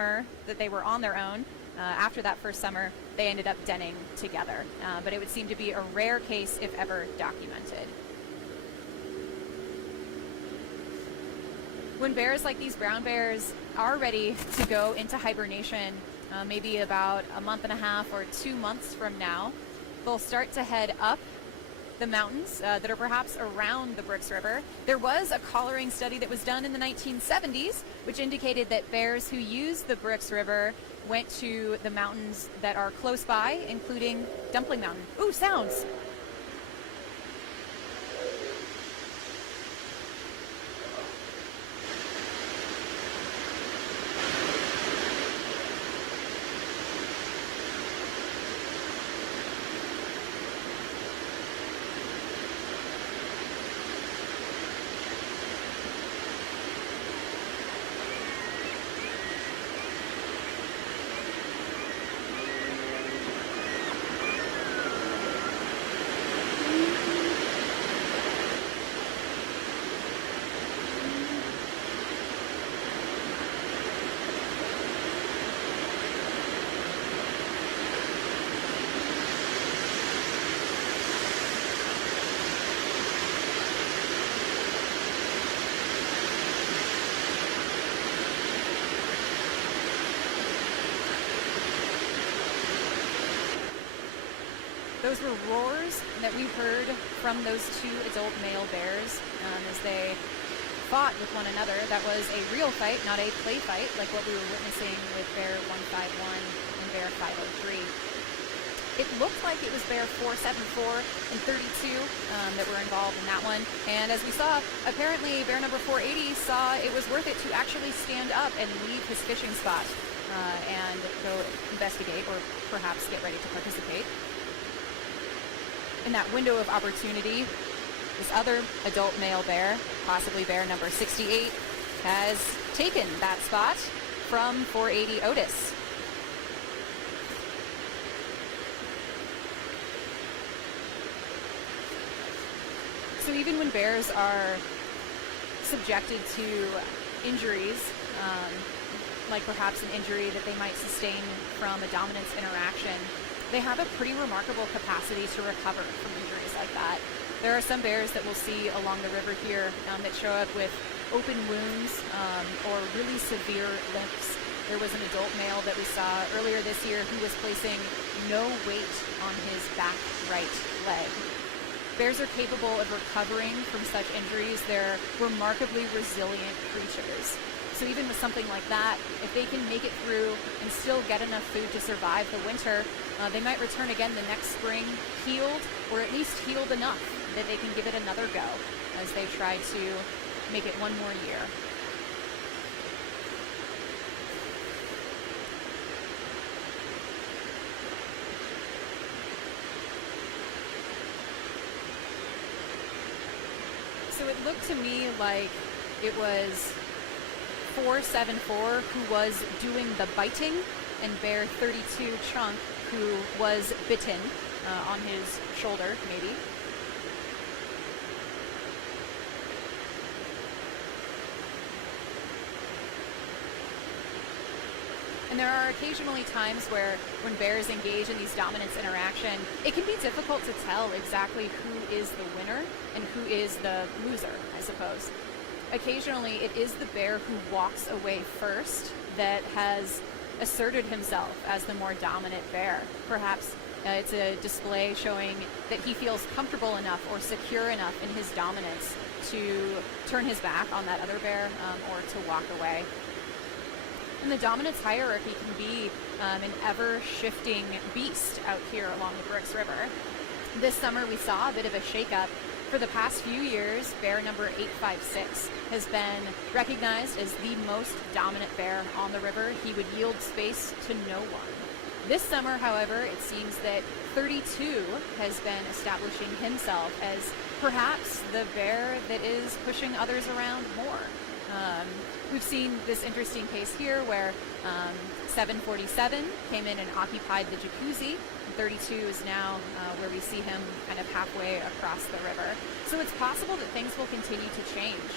summer that they were on their own, after that first summer, they ended up denning together. But it would seem to be a rare case, if ever documented. When bears like these brown bears are ready to go into hibernation, maybe about a month and a half or 2 months from now, they'll start to head up the mountains that are perhaps around the Brooks River. There was a collaring study that was done in the 1970s, which indicated that bears who use the Brooks River went to the mountains that are close by, including Dumpling Mountain. Ooh, sounds! Those were roars that we heard from those two adult male bears as they fought with one another. That was a real fight, not a play fight, like what we were witnessing with bear 151 and bear 503. It looked like it was bear 474 and 32 that were involved in that one. And as we saw, apparently bear number 480 saw it was worth it to actually stand up and leave his fishing spot and go investigate or perhaps get ready to participate. In that window of opportunity, this other adult male bear, possibly bear number 68, has taken that spot from 480 Otis. So even when bears are subjected to injuries, like perhaps an injury that they might sustain from a dominance interaction, they have a pretty remarkable capacity to recover from injuries like that. There are some bears that we'll see along the river here that show up with open wounds or really severe limps. There was an adult male that we saw earlier this year who was placing no weight on his back right leg. Bears are capable of recovering from such injuries. They're remarkably resilient creatures. So even with something like that, if they can make it through and still get enough food to survive the winter, they might return again the next spring healed, or at least healed enough that they can give it another go as they try to make it one more year. So it looked to me like it was 474 who was doing the biting, and bear 32 Chunk who was bitten on his shoulder, maybe. And there are occasionally times where when bears engage in these dominance interaction, it can be difficult to tell exactly who is the winner and who is the loser, I suppose. Occasionally, it is the bear who walks away first that has asserted himself as the more dominant bear. Perhaps it's a display showing that he feels comfortable enough or secure enough in his dominance to turn his back on that other bear or to walk away. And the dominance hierarchy can be an ever-shifting beast out here along the Brooks River. This summer we saw a bit of a shakeup. For the past few years, bear number 856 has been recognized as the most dominant bear on the river. He would yield space to no one. This summer, however, it seems that 32 has been establishing himself as perhaps the bear that is pushing others around more. We've seen this interesting case here where 747 came in and occupied the jacuzzi. 32 is now where we see him kind of halfway across the river. So it's possible that things will continue to change.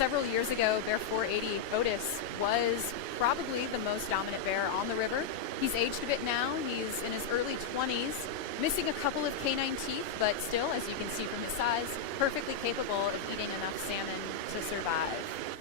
Several years ago, Bear 480 Otis was probably the most dominant bear on the river. He's aged a bit now. He's in his early 20s, missing a couple of canine teeth, but still, as you can see from his size, perfectly capable of eating enough salmon to survive.